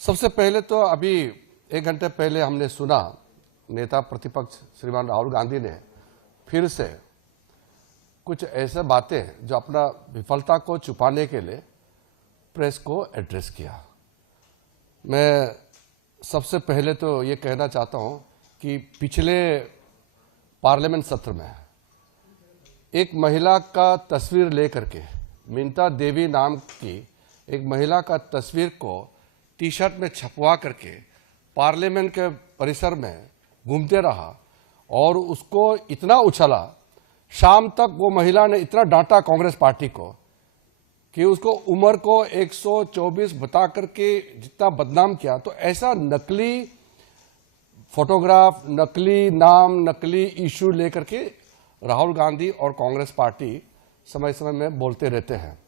सबसे पहले तो अभी 1 घंटे पहले हमने सुना नेता प्रतिपक्ष श्रीमान राहुल गांधी ने फिर से कुछ ऐसे बातें जो अपना विफलता को छुपाने के लिए प्रेस को एड्रेस किया। मैं सबसे पहले तो ये कहना चाहता हूं कि पिछले पार्लियामेंट सत्र में एक महिला का तस्वीर लेकर के, मिंता देवी नाम की एक महिला का तस्वीर को टी शर्ट में छपवा करके पार्लियामेंट के परिसर में घूमते रहा और उसको इतना उछला, शाम तक वो महिला ने इतना डांटा कांग्रेस पार्टी को कि उसको उम्र को 124 बता करके जितना बदनाम किया। तो ऐसा नकली फोटोग्राफ, नकली नाम, नकली इश्यू लेकर के राहुल गांधी और कांग्रेस पार्टी समय समय में बोलते रहते हैं,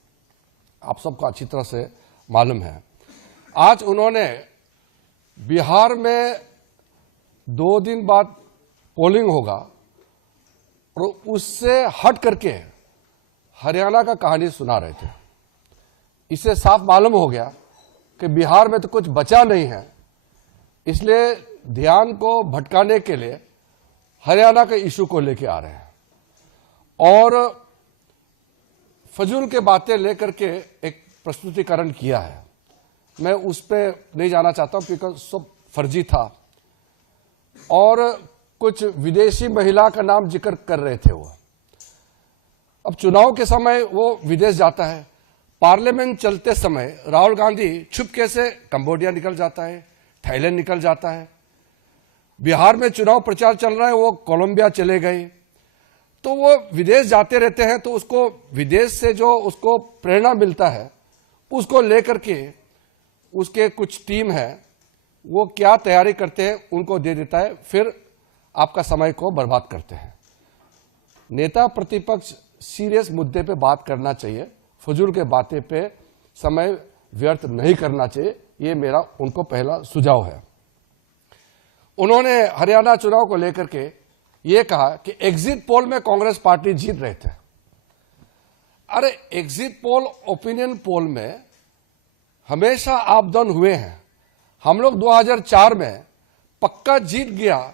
आप सबको अच्छी तरह से मालूम है। आज उन्होंने बिहार में 2 दिन बाद पोलिंग होगा और उससे हट करके हरियाणा का कहानी सुना रहे थे। इससे साफ मालूम हो गया कि बिहार में तो कुछ बचा नहीं है, इसलिए ध्यान को भटकाने के लिए हरियाणा के इशू को लेके आ रहे हैं और फजूल के बातें लेकर के एक प्रस्तुतिकरण किया है। मैं उस पर नहीं जाना चाहता हूं क्योंकि सब फर्जी था और कुछ विदेशी महिला का नाम जिक्र कर रहे थे वो। अब चुनाव के समय वो विदेश जाता है, पार्लियामेंट चलते समय राहुल गांधी छुपके से कंबोडिया निकल जाता है, थाईलैंड निकल जाता है। बिहार में चुनाव प्रचार चल रहा है, वो कोलंबिया चले गए। तो वो विदेश जाते रहते हैं, तो उसको विदेश से जो उसको प्रेरणा मिलता है उसको लेकर के उसके कुछ टीम है वो क्या तैयारी करते हैं उनको दे देता है, फिर आपका समय को बर्बाद करते हैं। नेता प्रतिपक्ष सीरियस मुद्दे पे बात करना चाहिए, फजूल के बातें पे समय व्यर्थ नहीं करना चाहिए, ये मेरा उनको पहला सुझाव है। उन्होंने हरियाणा चुनाव को लेकर के ये कहा कि एग्जिट पोल में कांग्रेस पार्टी जीत रहे थे। अरे एग्जिट पोल, ओपिनियन पोल में हमेशा आप डाउन हुए हैं। हम लोग 2004 में पक्का जीत गया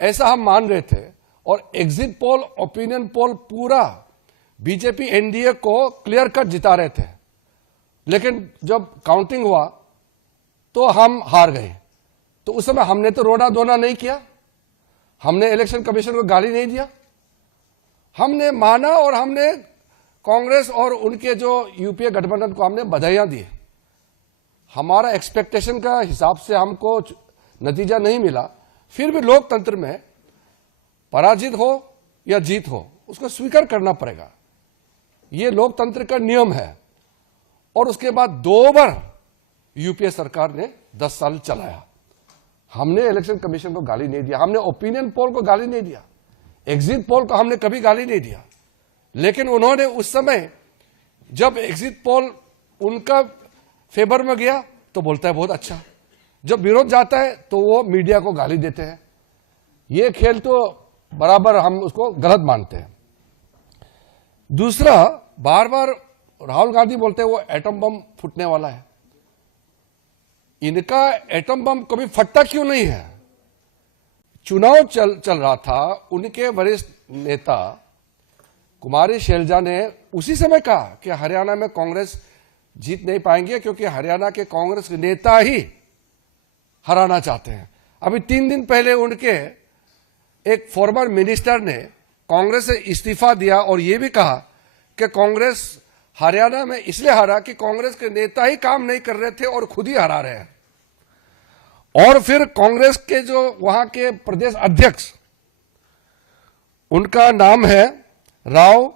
ऐसा हम मान रहे थे और एग्जिट पोल, ओपिनियन पोल पूरा बीजेपी एनडीए को क्लियर कट जिता रहे थे, लेकिन जब काउंटिंग हुआ तो हम हार गए। तो उस समय हमने तो रोना धोना नहीं किया, हमने इलेक्शन कमीशन को गाली नहीं दिया, हमने माना और हमने कांग्रेस और उनके जो यूपीए गठबंधन को हमने बधाइयां दी। हमारा एक्सपेक्टेशन का हिसाब से हमको नतीजा नहीं मिला, फिर भी लोकतंत्र में पराजित हो या जीत हो उसको स्वीकार करना पड़ेगा, ये लोकतंत्र का नियम है। और उसके बाद 2 बार यूपीए सरकार ने 10 साल चलाया, हमने इलेक्शन कमीशन को गाली नहीं दिया, हमने ओपिनियन पोल को गाली नहीं दिया, एग्जिट पोल को हमने कभी गाली नहीं दिया। लेकिन उन्होंने उस समय जब एग्जिट पोल उनका फेवर में गया तो बोलता है बहुत अच्छा, जब विरोध जाता है तो वो मीडिया को गाली देते हैं। ये खेल तो बराबर हम उसको गलत मानते हैं। दूसरा, बार बार राहुल गांधी बोलते हैं वो एटम बम फूटने वाला है। इनका एटम बम कभी फटता क्यों नहीं है? चुनाव चल रहा था, उनके वरिष्ठ नेता कुमारी शैलजा ने उसी समय कहा कि हरियाणा में कांग्रेस जीत नहीं पाएंगे क्योंकि हरियाणा के कांग्रेस के नेता ही हराना चाहते हैं। अभी 3 दिन पहले उनके एक फॉर्मर मिनिस्टर ने कांग्रेस से इस्तीफा दिया और यह भी कहा कि कांग्रेस हरियाणा में इसलिए हारा कि कांग्रेस के नेता ही काम नहीं कर रहे थे और खुद ही हरा रहे हैं। और फिर कांग्रेस के जो वहां के प्रदेश अध्यक्ष, उनका नाम है राव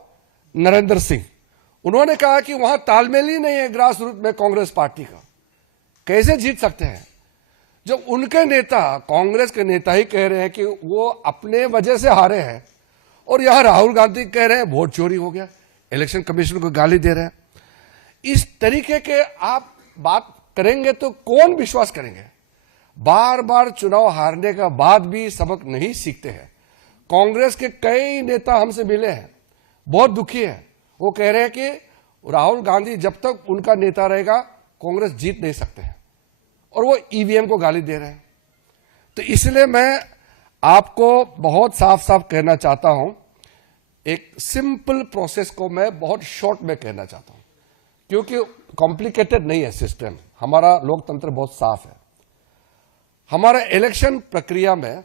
नरेंद्र सिंह, उन्होंने कहा कि वहां तालमेल ही नहीं है ग्रास रूट में कांग्रेस पार्टी का, कैसे जीत सकते हैं? जब उनके नेता, कांग्रेस के नेता ही कह रहे हैं कि वो अपने वजह से हारे हैं और यहां राहुल गांधी कह रहे हैं वोट चोरी हो गया, इलेक्शन कमीशन को गाली दे रहे हैं। इस तरीके के आप बात करेंगे तो कौन विश्वास करेंगे? बार बार चुनाव हारने का बाद भी सबक नहीं सीखते हैं। कांग्रेस के कई नेता हमसे मिले हैं, बहुत दुखी है। वो कह रहे हैं कि राहुल गांधी जब तक उनका नेता रहेगा कांग्रेस जीत नहीं सकते हैं। और वो ईवीएम को गाली दे रहे हैं। तो इसलिए मैं आपको बहुत साफ साफ कहना चाहता हूं, एक सिंपल प्रोसेस को मैं बहुत शॉर्ट में कहना चाहता हूं, क्योंकि कॉम्प्लिकेटेड नहीं है सिस्टम। हमारा लोकतंत्र बहुत साफ है। हमारा इलेक्शन प्रक्रिया में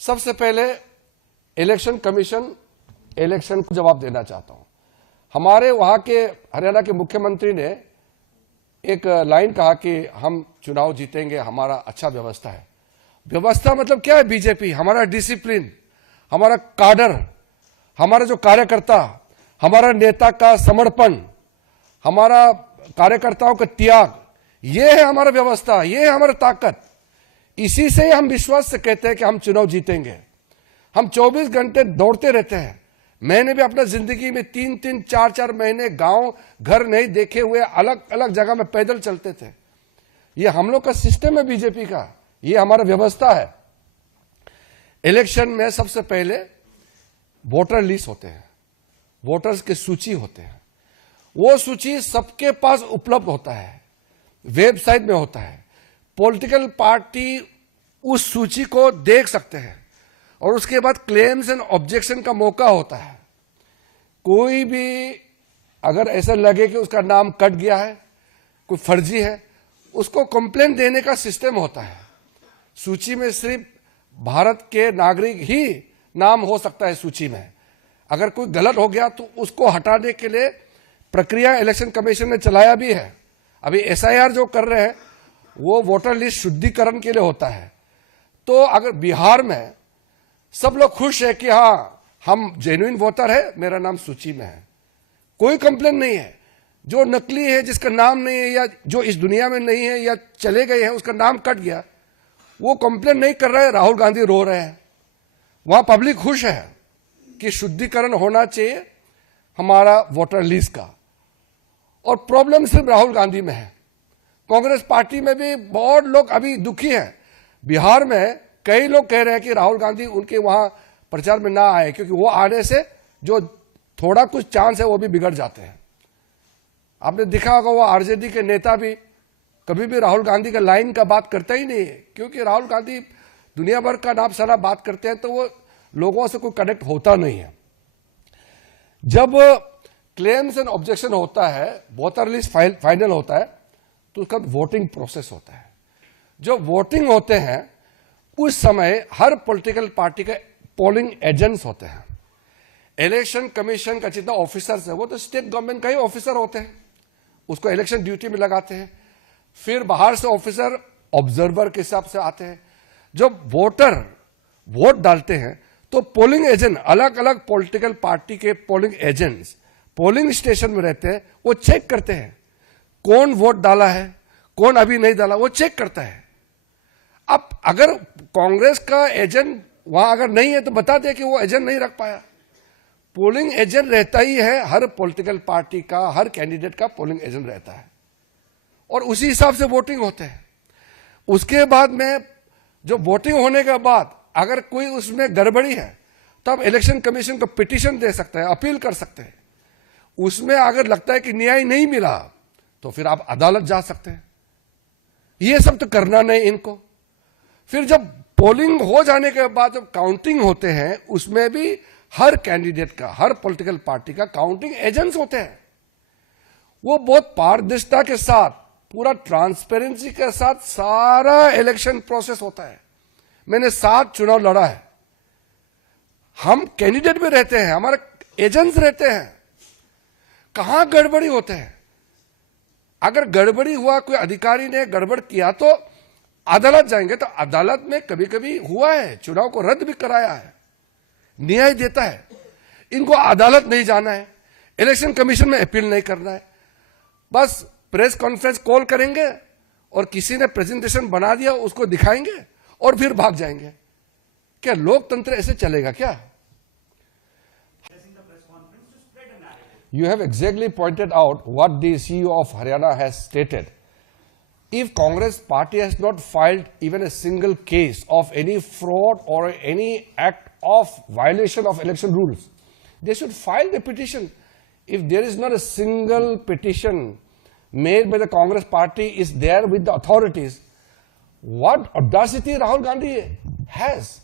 सबसे पहले इलेक्शन कमीशन इलेक्शन को जवाब देना चाहता हूं। हमारे वहां के हरियाणा के मुख्यमंत्री ने एक लाइन कहा कि हम चुनाव जीतेंगे, हमारा अच्छा व्यवस्था है। व्यवस्था मतलब क्या है? बीजेपी, हमारा डिसिप्लिन, हमारा काडर, हमारा जो कार्यकर्ता, हमारा नेता का समर्पण, हमारा कार्यकर्ताओं का त्याग, ये है हमारा व्यवस्था, ये है हमारी ताकत। इसी से हम विश्वास से कहते हैं कि हम चुनाव जीतेंगे। हम 24 घंटे दौड़ते रहते हैं। मैंने भी अपना जिंदगी में 3-3, 4-4 महीने गांव घर नहीं देखे हुए अलग अलग जगह में पैदल चलते थे। ये हम लोग का सिस्टम है बीजेपी का, ये हमारा व्यवस्था है। इलेक्शन में सबसे पहले वोटर लिस्ट होते हैं, वोटर्स की सूची होते हैं। वो सूची सबके पास उपलब्ध होता है, वेबसाइट में होता है। पॉलिटिकल पार्टी उस सूची को देख सकते हैं और उसके बाद क्लेम्स एंड ऑब्जेक्शन का मौका होता है। कोई भी अगर ऐसा लगे कि उसका नाम कट गया है, कोई फर्जी है, उसको कंप्लेंट देने का सिस्टम होता है। सूची में सिर्फ भारत के नागरिक ही नाम हो सकता है सूची में। अगर कोई गलत हो गया तो उसको हटाने के लिए प्रक्रिया इलेक्शन कमीशन ने चलाया भी है। अभी एसआईआर जो कर रहे हैं वो वोटर लिस्ट शुद्धिकरण के लिए होता है। तो अगर बिहार में सब लोग खुश है कि हाँ हम जेन्युइन वोटर है, मेरा नाम सूची में है, कोई कंप्लेन नहीं है। जो नकली है, जिसका नाम नहीं है या जो इस दुनिया में नहीं है या चले गए हैं, उसका नाम कट गया, वो कंप्लेन नहीं कर रहा है। राहुल गांधी रो रहे हैं। वहां पब्लिक खुश है कि शुद्धिकरण होना चाहिए हमारा वोटर लिस्ट का। और प्रॉब्लम सिर्फ राहुल गांधी में है। कांग्रेस पार्टी में भी बहुत लोग अभी दुखी हैं। बिहार में कई लोग कह रहे हैं कि राहुल गांधी उनके वहां प्रचार में ना आए, क्योंकि वो आने से जो थोड़ा कुछ चांस है वो भी बिगड़ जाते हैं। आपने देखा होगा वो आरजेडी के नेता भी कभी भी राहुल गांधी का लाइन का बात करता ही नहीं है, क्योंकि राहुल गांधी दुनिया भर का नाम सारा बात करते हैं तो वो लोगों से कोई कनेक्ट होता नहीं है। जब क्लेम्स एंड ऑब्जेक्शन होता है, वोटर लिस्ट फाइनल होता है, तो उसका वोटिंग प्रोसेस होता है। जो वोटिंग होते हैं उस समय हर पॉलिटिकल पार्टी के पोलिंग एजेंट्स होते हैं। इलेक्शन कमीशन का जितना ऑफिसर्स है वो तो स्टेट गवर्नमेंट का ही ऑफिसर होते हैं, उसको इलेक्शन ड्यूटी में लगाते हैं। फिर बाहर से ऑफिसर ऑब्जर्वर के हिसाब से आते हैं। जब वोटर वोट डालते हैं तो पोलिंग एजेंट, अलग अलग पॉलिटिकल पार्टी के पोलिंग एजेंट्स पोलिंग स्टेशन में रहते हैं। वो चेक करते हैं कौन वोट डाला है, कौन अभी नहीं डाला, वो चेक करता है। अब अगर कांग्रेस का एजेंट वहां अगर नहीं है तो बता दे कि वो एजेंट नहीं रख पाया। पोलिंग एजेंट रहता ही है, हर पॉलिटिकल पार्टी का, हर कैंडिडेट का पोलिंग एजेंट रहता है और उसी हिसाब से वोटिंग होते हैं। उसके बाद में जो वोटिंग होने के बाद अगर कोई उसमें गड़बड़ी है तो आप इलेक्शन कमीशन को पिटीशन दे सकते हैं, अपील कर सकते हैं। उसमें अगर लगता है कि न्याय नहीं मिला तो फिर आप अदालत जा सकते हैं। ये सब तो करना नहीं इनको। फिर जब पोलिंग हो जाने के बाद जब काउंटिंग होते हैं उसमें भी हर कैंडिडेट का, हर पॉलिटिकल पार्टी का काउंटिंग एजेंट्स होते हैं। वो बहुत पारदर्शिता के साथ, पूरा ट्रांसपेरेंसी के साथ सारा इलेक्शन प्रोसेस होता है। मैंने 7 चुनाव लड़ा है। हम कैंडिडेट भी रहते हैं, हमारे एजेंट्स रहते हैं। कहां गड़बड़ी होते हैं? अगर गड़बड़ी हुआ, कोई अधिकारी ने गड़बड़ किया तो अदालत जाएंगे। तो अदालत में कभी कभी हुआ है, चुनाव को रद्द भी कराया है, न्याय देता है। इनको अदालत नहीं जाना है, इलेक्शन कमीशन में अपील नहीं करना है। बस प्रेस कॉन्फ्रेंस कॉल करेंगे और किसी ने प्रेजेंटेशन बना दिया उसको दिखाएंगे और फिर भाग जाएंगे। क्या लोकतंत्र ऐसे चलेगा क्या? You have exactly pointed out what the CEO of Haryana has stated. If Congress party has not filed even a single case of any fraud or any act of violation of election rules, they should file the petition. If there is not a single petition made by the Congress party is there with the authorities, what audacity Rahul Gandhi has.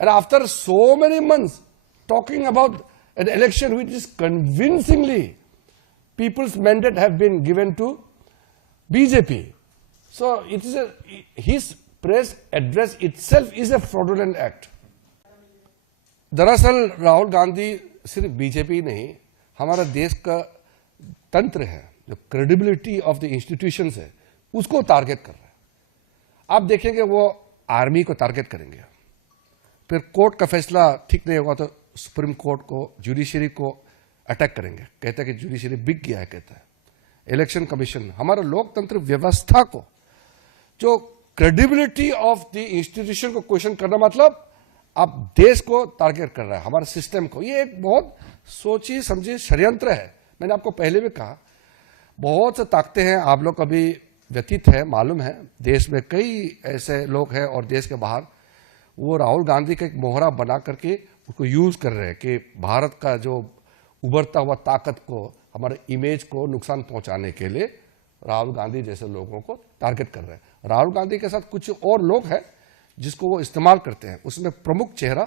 And after so many months talking about an election which is convincingly people's mandate have been given to BJP. So it is his press address itself is a fraudulent act. दरअसल राहुल गांधी सिर्फ BJP नहीं, हमारा देश का तंत्र है, जो credibility of the institutions है, उसको टारगेट कर रहा है। आप देखेंगे वो आर्मी को टारगेट करेंगे, फिर कोर्ट का फैसला ठीक नहीं होगा तो सुप्रीम कोर्ट को, जुडिशरी को अटैक करेंगे, कहते हैं कि जुडिशरी बिक गया है, कहता है इलेक्शन कमीशन। हमारा लोकतंत्र व्यवस्था को, जो क्रेडिबिलिटी ऑफ द इंस्टीट्यूशन को क्वेश्चन करना, मतलब आप देश को टारगेट कर रहा है, हमारे सिस्टम को। ये एक बहुत सोची समझी षड्यंत्र है। मैंने आपको पहले भी कहा, बहुत से ताकतें हैं, आप लोग कभी व्यतीत है, मालूम है, देश में कई ऐसे लोग हैं और देश के बाहर, वो राहुल गांधी का एक मोहरा बना करके उसको यूज कर रहे हैं कि भारत का जो उभरता हुआ ताकत को, हमारे इमेज को नुकसान पहुंचाने के लिए राहुल गांधी जैसे लोगों को टारगेट कर रहे हैं। राहुल गांधी के साथ कुछ और लोग हैं जिसको वो इस्तेमाल करते हैं, उसमें प्रमुख चेहरा